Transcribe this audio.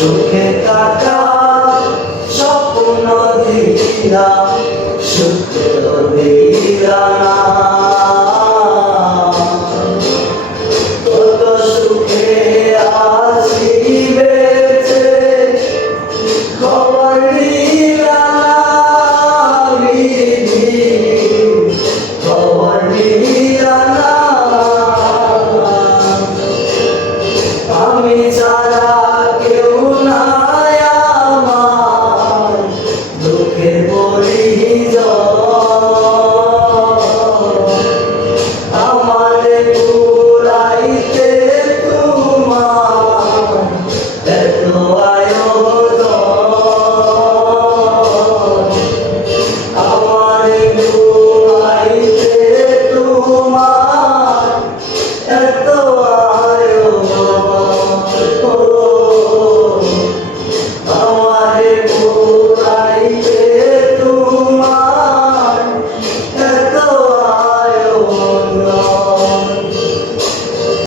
সুখে কাটা স্বপ্ন দিলা সুখ দিলা না কত সুখে আছি বেঁচে খবর নিলা না খবর নিলা না আমি ছাড়া কেউ নাই আমার দুঃখের পরিজন আমারে পুরাইতে তোমার এত